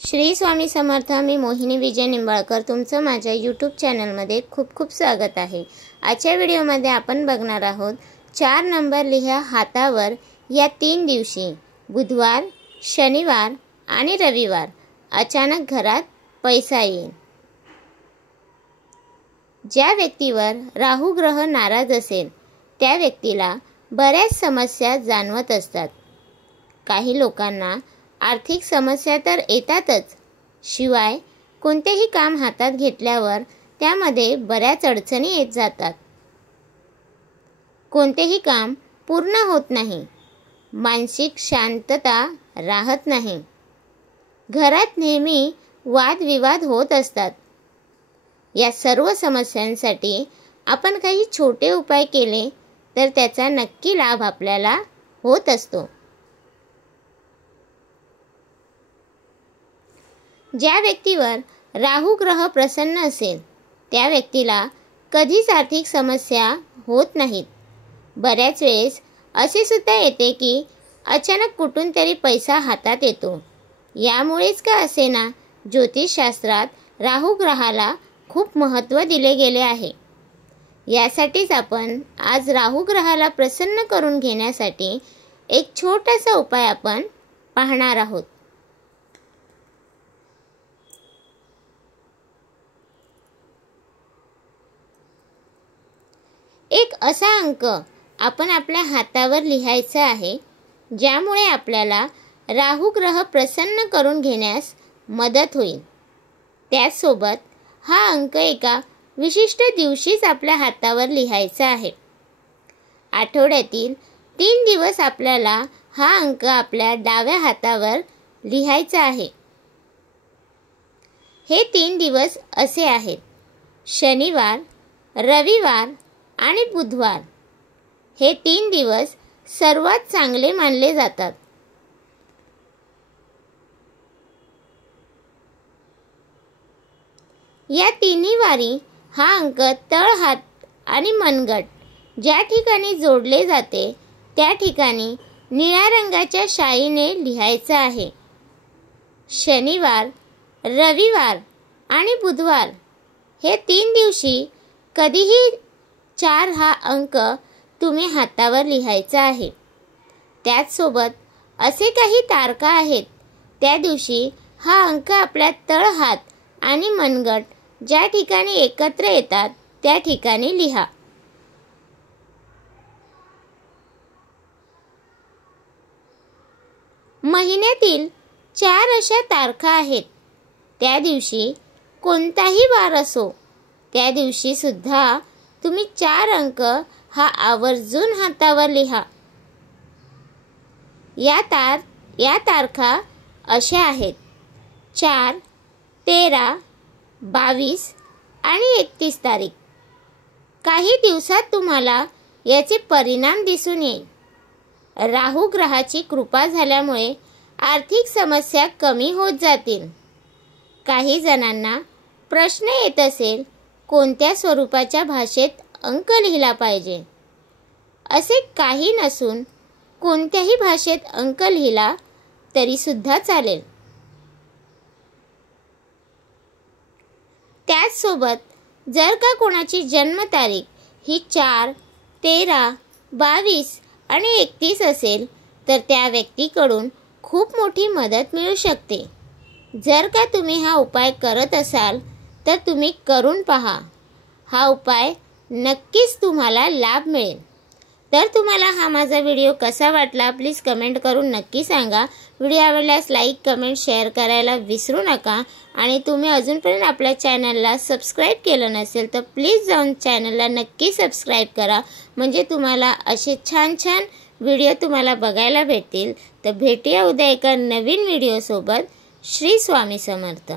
श्री स्वामी समर्थ। मी मोहिनी विजय निंबाळकर तुमचं माझ्या यूट्यूब चॅनलमध्ये खूप खूप स्वागत आहे। आजच्या व्हिडिओमध्ये आपण बघणार आहोत 4 नंबर लिहा हातावर या 3 दिवशी बुधवार, शनिवार आणि रविवार अचानक घरात पैसा येईल। ज्या व्यक्तीवर राहू ग्रह नाराज असेल त्या व्यक्तीला बऱ्याच समस्या जाणवत असतात। काही लोकांना आर्थिक समस्या तर येतातच, शिवाय कोणतेही काम हातात घेतल्यावर त्यामध्ये बऱ्याच अडचणी येत जातात। कोणतेही काम पूर्ण होत नाही, मानसिक शांतता राहत नाही, घरात नेहमी वादविवाद होत असतात। या सर्व समस्यांसाठी आपण काही छोटे उपाय केले तर त्याचा नक्की लाभ आपल्याला होत असतो। ज्या व्यक्तीवर राहू ग्रह प्रसन्न असेल त्या व्यक्तीला कधीच आर्थिक समस्या होत नाहीत। बऱ्याच वेळेस असे सुद्धा येते की अचानक कुठून तरी पैसा हातात येतो। यामुळेच का असेना ज्योतिषशास्त्रात राहू ग्रहाला खूप महत्त्व दिले गेले आहे। यासाठीच आपण आज राहू ग्रहाला प्रसन्न करून घेण्यासाठी एक छोटासा उपाय आपण पाहणार आहोत। एक असा अंक आपण आपल्या हातावर लिहायचा आहे ज्यामुळे आपल्याला राहू ग्रह प्रसन्न करून घेण्यास मदत होईल। त्याचसोबत हा अंक एका विशिष्ट दिवशीच आपल्या हातावर लिहायचा आहे। आठवड्यातील 3 दिवस आपल्याला हा अंक आपल्या डाव्या हातावर लिहायचा आहे। हे 3 दिवस असे आहेत: शनिवार, रविवार आणि बुधवार। हे 3 दिवस सर्वात चांगले मानले जातात। या तिन्ही वारी हा अंक तळहात आणि मनगट ज्या ठिकाणी जोडले जाते त्या ठिकाणी निळ्या रंगाच्या शाईने लिहायचा आहे। शनिवार, रविवार आणि बुधवार हे 3 दिवशी कधीही 4 हा अंक तुम्ही हातावर लिहायचा आहे। त्याचसोबत असे काही तारखा आहेत त्या दिवशी हा अंक आपल्या तळहात आणि मनगट ज्या ठिकाणी एकत्र येतात त्या ठिकाणी लिहा। महिन्यातील 4 अशा तारखा आहेत। त्या दिवशी कोणताही वार असो त्या दिवशी सुद्धा तुम्ही 4 अंक हा आवर्जून हातावर लिहा। या तारखा अशा आहेत: 4, 13, 22 आणि 31 तारीख। काही दिवसात तुम्हाला याचे परिणाम दिसून येईल। राहू ग्रहाची कृपा झाल्यामुळे आर्थिक समस्या कमी होत जातील। काही जणांना प्रश्न येत असेल कोणत्या स्वरूपाच्या भाषेत अंक लिहिला पाहिजे। असे काही नसून कोणत्याही भाषेत अंक लिहिला तरी सुद्धा चालेल। त्याचसोबत जर का कोणाची जन्मतारीख ही 4, 13, 22 आणि 31 असेल तर त्या व्यक्तीकडून खूप मोठी मदत मिळू शकते। जर का तुम्ही हा उपाय करत असाल तर तुम्ही करून पहा। हा उपाय नक्कीच तुम्हाला लाभ मिळेल। तर तुम्हाला हा माझा व्हिडिओ कसा वाटला प्लीज कमेंट करून नक्की सांगा। व्हिडिओ आवडल्यास लाईक, कमेंट, शेअर करायला विसरू नका। आणि तुम्ही अजूनपर्यंत आपल्या चॅनलला सबस्क्राईब केलं नसेल तर प्लीज जाऊन चॅनलला नक्की सबस्क्राईब करा, म्हणजे तुम्हाला असे छान छान व्हिडिओ तुम्हाला बघायला भेटतील। तर भेटूया उद्या एका नवीन व्हिडिओसोबत। श्री स्वामी समर्थ।